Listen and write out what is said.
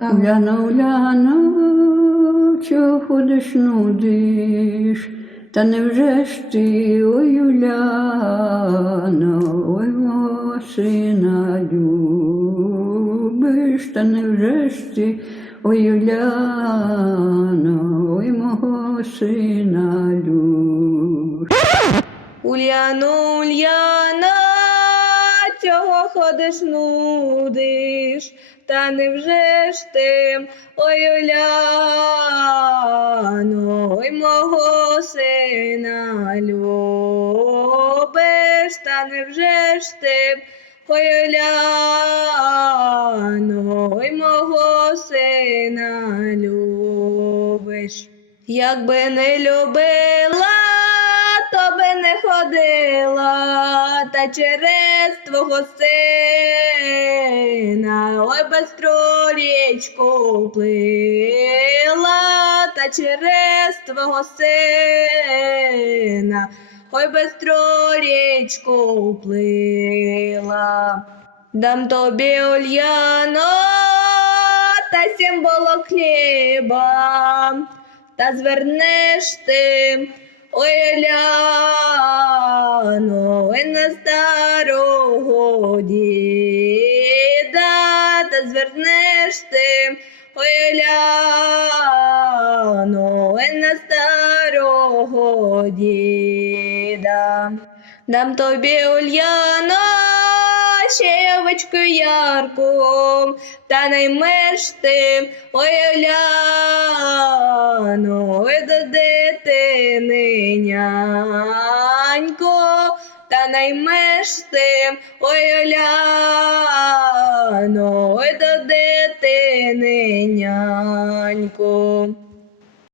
Уляна, Уляна, чого ходиш нудиш? Та невже ж ти, ой, Уляна, ой, мого сина любиш, та невже ж ти, ой, Уляна, ой, мого сина любиш? Уляно, Уляна, чого ходиш нудиш? Та невже ж ти, ой, Уляно, ой, мого сина любиш, та невже ж ти, ой, Уляно, ой, мого сина любиш. Якби не любила, не ходила, та через твого сина, ой, без річку плила, та через твого сина, ой, без плила. Дам тобі Ульяно, та сім було хліба, та звернеш ти, ой, Ляно, діда, та звернеш ти, ой, Ляно, ой, на старого діда. Дам тобі Ульяно, ще овечку ярку, та наймеш ти, ой, Уляно, ой, до дитини нянько, та наймеш ти, ой, Уляно, ой, до дитини нянько.